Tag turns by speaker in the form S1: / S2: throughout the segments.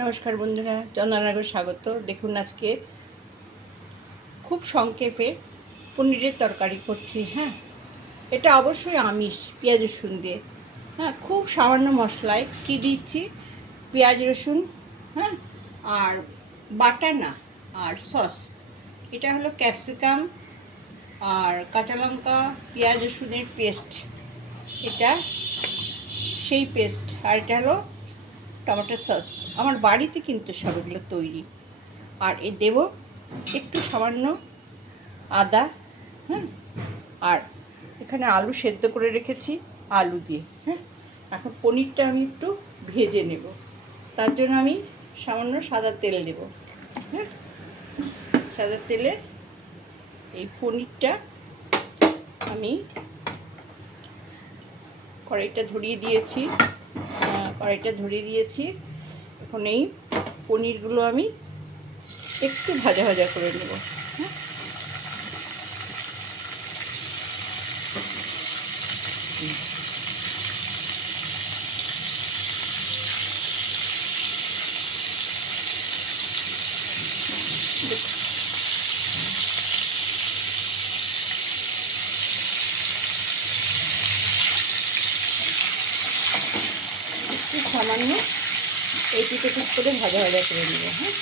S1: নমস্কার বন্ধুরা চন্দনাগর স্বাগত। দেখুন আজকে খুব সংক্ষেপে পনিরের তরকারি করছি হ্যাঁ? এটা অবশ্যই আমিষ, পেঁয়াজ রসুন দিয়ে। হ্যাঁ খুব সামান্য মশলায় কী দিচ্ছি? পেঁয়াজ রসুন হ্যাঁ? আর বাটা না, আর সস। এটা হলো ক্যাপসিকাম আর কাঁচা লঙ্কা, পেঁয়াজ রসুনের পেস্ট। এটা সেই পেস্ট। আর এটা হলো টমেটো সস। আমার বাড়িতে কিন্তু সব এগুলো তৈরি। আর এ দেব একটু সামান্য আদা হ্যাঁ আর এখানে আলু সেদ্ধ করে রেখেছি, আলু দিয়ে হ্যাঁ এখন পনিরটা আমি একটু ভেজে নেব। তার জন্য আমি সামান্য সাদা তেল দেব হ্যাঁ সাদা তেলে এই পনিরটা আমি কড়াইটা ধরিয়ে দিয়েছি। কড়াইটা ধরিয়ে দিয়েছি। এখন এই পনিরগুলো আমি একটু ভাজা ভাজা করে নেব। হ্যাঁ দেখুন। একটু সামান্য এই পিঠে পিট করে ভাজা ভাজা করে নেব হ্যাঁ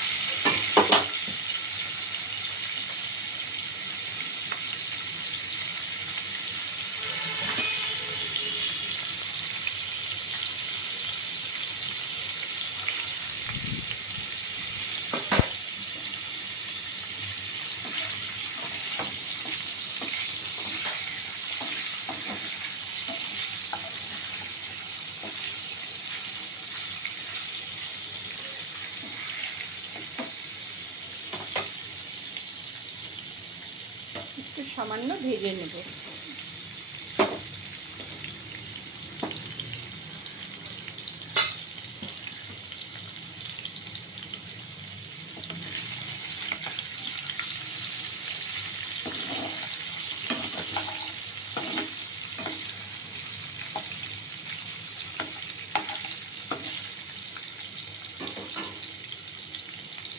S1: একটু সামান্য ভেজে নেব।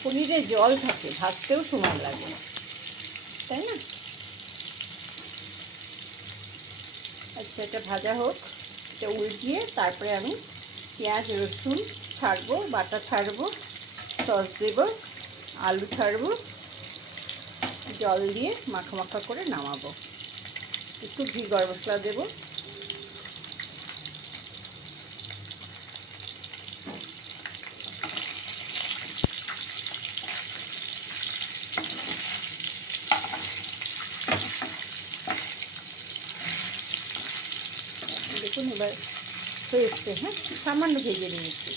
S1: পনিরে জল থাকে ভাজতেও সময় লাগে। এটা ভাজা হোক, এটা উল্টিয়ে তারপরে আমি পেঁয়াজ, রসুন ছাড়বো, বাটা ছাড়বো, সস দেব, আলু ছাড়বো, জল দিয়ে মাখা মাখা করে নামাবো। একটু ঘি গরম মশলা দেবো। দেখুন এবার হয়ে এসছে হ্যাঁ? সামান্য ভেজে নিয়েছি।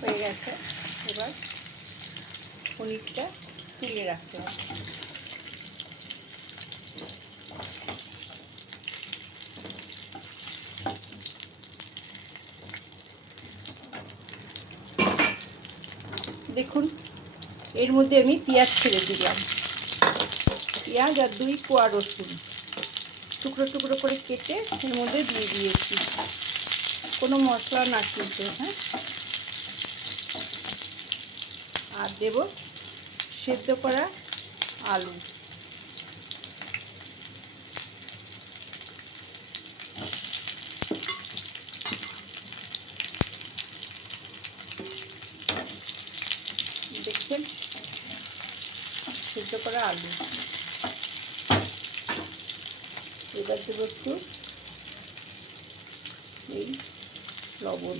S1: হয়ে গেছে। এবার পনিরটা তুলে রাখতে হবে। দেখুন, এর মধ্যে আমি পেঁয়াজ ছেড়ে দিলাম। পেঁয়াজ আর দুই কোয়া রসুন। টুকরো টুকরো করে কেটে এর মধ্যে দিয়ে দিয়েছি। কোনো মশলা না কিন্তু হ্যাঁ? আর দেব সেদ্ধ করা আলু। দেখছেন? সেদ্ধ করা আলু। এবার দেবো একটু এই লবণ।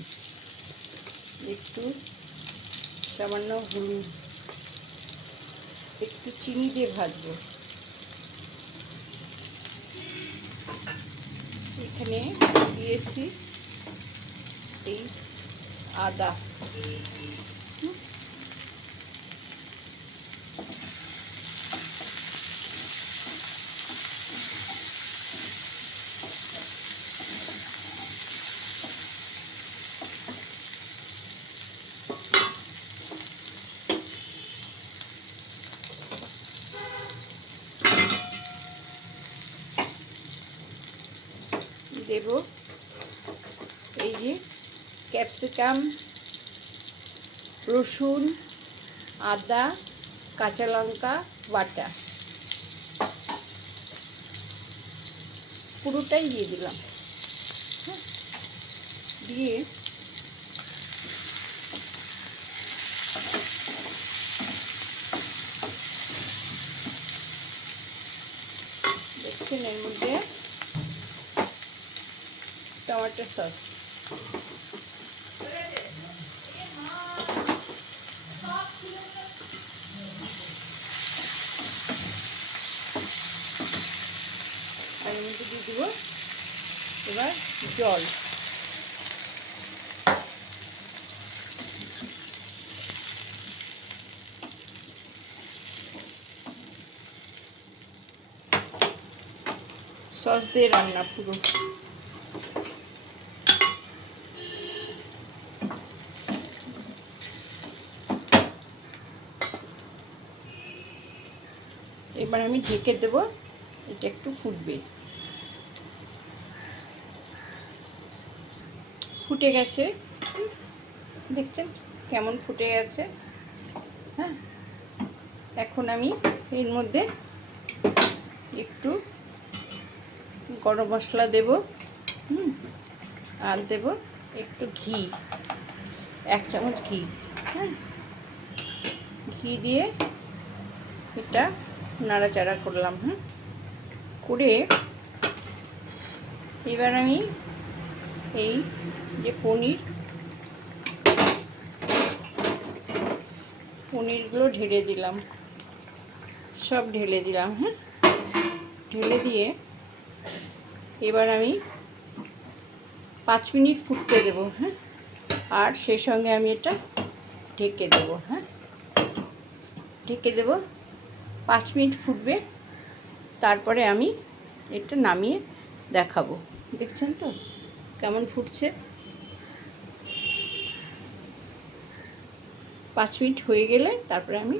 S1: একটু সামান্য হলুদ। একটু চিনি দিয়ে ভাজবো। এখানে দিয়েছি এই আদা হুম, দেব। এই যে ক্যাপসিকাম, রসুন, আদা, কাঁচা লঙ্কা, বাটা। পুরোটাই দিয়ে দিলাম। হ্যাঁ। দিয়ে দেখছেন এর মধ্যে টমেটো সস দিয়ে দিব এবার জল। সস দিয়ে রান্না পুরো। এবার আমি ঢেকে দেব, এটা একটু ফুটবে। ফুটে গেছে। দেখছেন কেমন ফুটে গেছে? হ্যাঁ? এখন আমি এর মধ্যে একটু গরম মশলা দেব, হুম? আর দেব একটু ঘি, এক চামচ ঘি হ্যাঁ? ঘি দিয়ে এটা নাড়াচাড়া করলাম হ্যাঁ করে এবার আমি এই যে পনির, পনিরগুলো ঢেলে দিলাম। সব ঢেলে দিলাম হ্যাঁ ঢেলে দিয়ে এবার আমি পাঁচ মিনিট ফুটতে দেবো হ্যাঁ আর সেই সঙ্গে আমি এটা ঢেকে দেবো হ্যাঁ ঢেকে দেবো পাঁচ মিনিট ফুটবে। তারপরে আমি এটা নামিয়ে দেখাবো। দেখছেন তো? কেমন ফুটছে? পাঁচ মিনিট হয়ে গেলে তারপরে আমি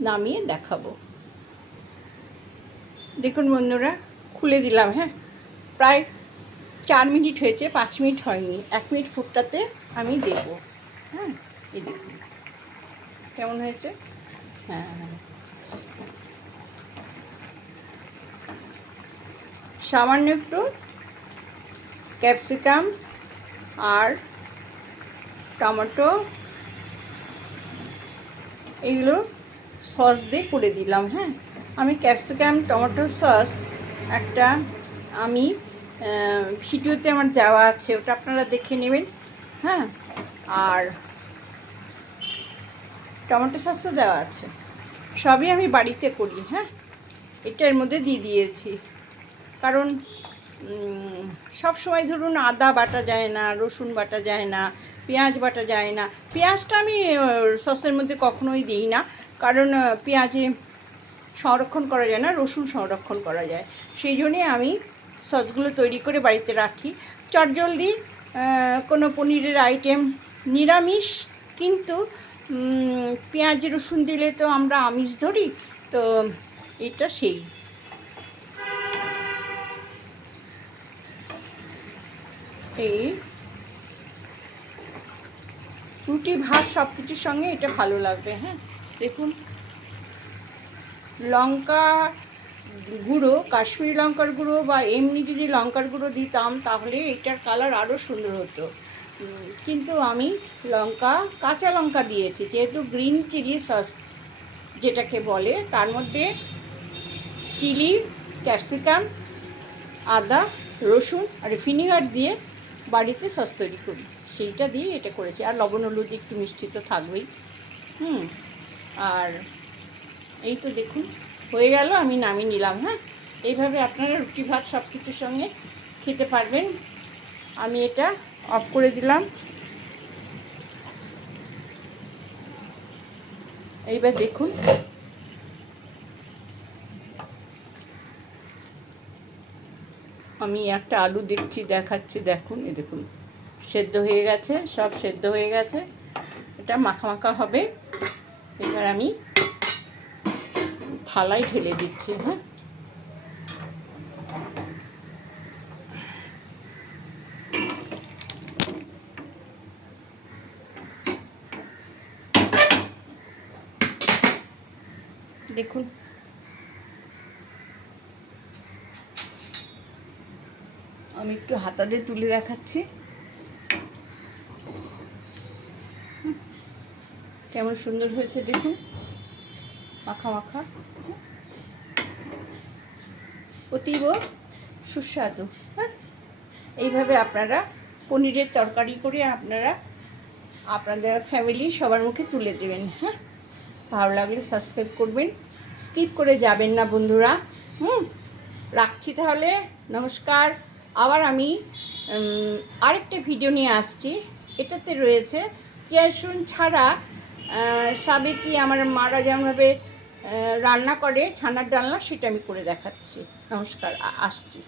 S1: নামিয়ে দেখাবো। দেখুন বন্ধুরা, খুলে দিলাম হ্যাঁ? প্রায় চার মিনিট হয়েছে, পাঁচ মিনিট হয়নি। এক মিনিট ফুটটাতে আমি দেব হ্যাঁ? এই দেখুন, কেমন হয়েছে? হ্যাঁ হ্যাঁ সামান্য একটু ক্যাপসিকাম আর টমেটো, এগুলো সস দিয়ে করে দিলাম হ্যাঁ। আমি ক্যাপসিকাম, টমেটো সস একটা আমি ভিডিওতে আমার দেওয়া আছে, ওটা আপনারা দেখে নেবেন হ্যাঁ। আর টমেটো সসও দেওয়া আছে? সবই আমি বাড়িতে করি হ্যাঁ? এটার মধ্যে দিয়ে দিয়েছি। কারণ সব সময় ধরুন আদা বাটা যায় না, রসুন বাটা যায় না, পেঁয়াজ বাটা যায় না। পেঁয়াজটা আমি সসের মধ্যে কখনোই দিই না। কারণ পেঁয়াজে সংরক্ষণ করা যায় না, রসুন সংরক্ষণ করা যায়। সেই জন্যে আমি সসগুলো তৈরি করে বাড়িতে রাখি। চটজলদি কোনো পনিরের আইটেম নিরামিষ, কিন্তু পেঁয়াজ রসুন দিলে তো আমরা আমিষ ধরি, তো এটা সেই। এই রুটি, ভাত সব কিছুর সঙ্গে এটা ভালো লাগবে হ্যাঁ? দেখুন। লঙ্কা গুঁড়ো, কাশ্মীরি লঙ্কার গুঁড়ো বা এমনি যদি লঙ্কার গুঁড়ো দিতাম, তাহলে এটার কালার আরও সুন্দর হতো। কিন্তু আমি লঙ্কা, কাঁচা লঙ্কা দিয়েছি, যেহেতু গ্রিন চিলি সস যেটাকে বলে, তার মধ্যে চিলি, ক্যাপসিকাম, আদা, রসুন আর ভিনিগার দিয়ে বাড়িতে সস তৈরি করি। সেইটা দিয়ে এটা করেছি। আর লবণ হলুদ একটু মিষ্টি তো থাকবেই। হুম, আর এই তো দেখুন, হয়ে গেল, আমি নামিয়ে নিলাম হ্যাঁ? এইভাবে আপনারা রুটি ভাত সব কিছুর সঙ্গে খেতে পারবেন। আমি এটা অফ করে দিলাম। এইবার দেখুন। আমি একটা আলু দেখছি, দেখাচ্ছি, দেখুন, এই দেখুন। সেদ্ধ হয়ে গেছে, সব সেদ্ধ হয়ে গেছে। এটা মাখা মাখা হবে। এবার আমি থালায় ঢেলে দিচ্ছি হ্যাঁ? দেখুন। আমি একটু হাতাতে তুলে দেখাচ্ছি। কেমন সুন্দর হয়েছে দেখুন। মাখা মাখা। অতীব সুস্বাদু। হ্যাঁ এইভাবে আপনারা পনিরের তরকারি করে আপনারা আপনাদের ফ্যামিলি সবার মুখে তুলে দেবেন। হ্যাঁ ভালো লাগলে সাবস্ক্রাইব করবেন। স্কিপ করে যাবেন না বন্ধুরা। হুম, রাখছি তাহলে। নমস্কার। আবার আমি আরেকটা ভিডিও নিয়ে আসছি। এটাতে রয়েছে পেঁয়াজুন ছাড়া সাবেকি আমার মারা যেমনভাবে রান্না করে, ছানার ডালনা, সেটা আমি করে দেখাচ্ছি। নমস্কার আসছি।